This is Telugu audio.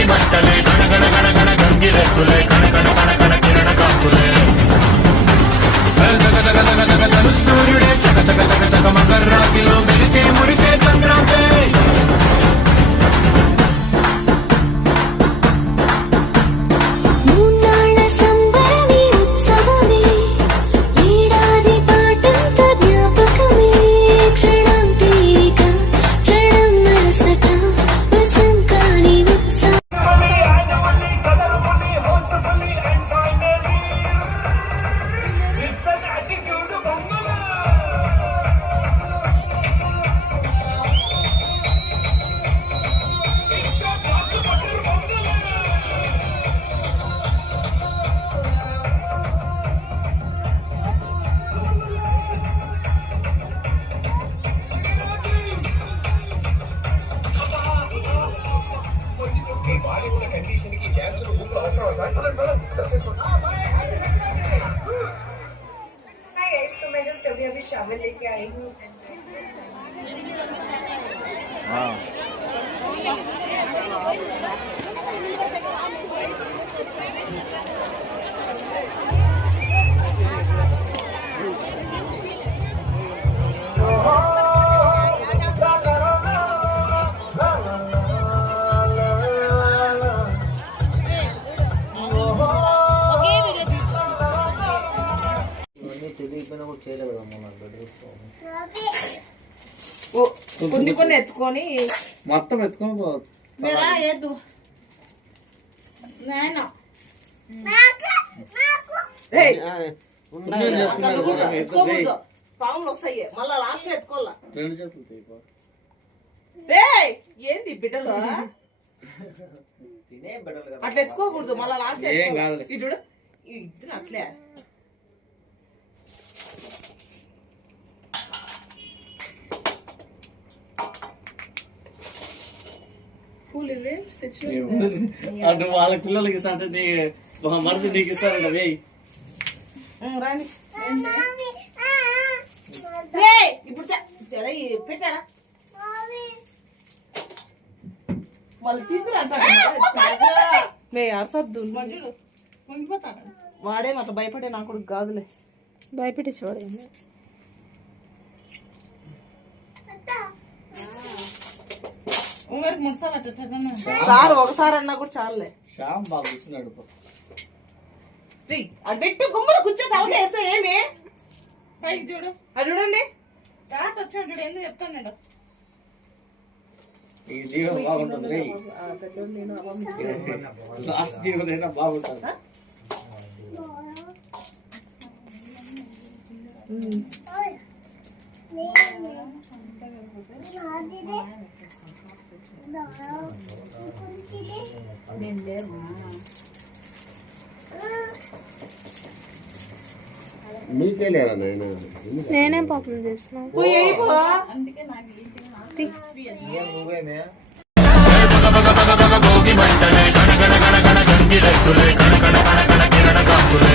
భోగి మంటలే గణ గణ గణ గణ గంగిరెద్దులే కణ కణ కణ కణ కిరణ కాంతులే సూర్యుడే చక చక చక చక మకర రాశిలో మెరిసే మురిసే సంక్రాంతి मैं जस्ट अभी अभी शामिल लेके आई हूँ। కొన్ని కొన్ని ఎత్తుకొని మొత్తం ఎత్తుకొని పాములు వస్తాయి మళ్ళా లాస్ట్ లో ఎత్తుకోవాలా. రెండు చేతులు ఏంది బిడ్డలు అట్లా ఎత్తుకోకూడదు మళ్ళా లాస్ట్ ఇటు చూడు ఇద్దరు అట్లే అటు వాళ్ళ పిల్లలకి ఇస్తా అంటే మరది నీకు ఇస్తారంట వేయి రాని ఇప్పుడు పెట్టాడా వాళ్ళు తీసుకురంటే అరసద్దు వాడే అట్లా భయపడే నా కొడుకు కాదులే భయపెట్టేసి వాడే సార్ ఒకసారి అన్నా కూడా చాలులే. శ్యామ్ బాగా కూర్చున్నాడు అది పెట్టి గుమ్మలు కూర్చో తలక వేస్తే ఏమి పైకి చూడు అది చూడండి తాత వచ్చాడు చూడు ఎందుకు చెప్తాను నేను ఈ దీవెన బాగుంటుంది లాస్ట్ దీవెన బాగుంటుంది. మీకే లేదా నాయన నేనేం పాపం చేస్తున్నా భోగి మంటలే గణ గణ గణ గణ గంగిరెద్దులే కణ కణ కణ కణ కిరణ కాంతులే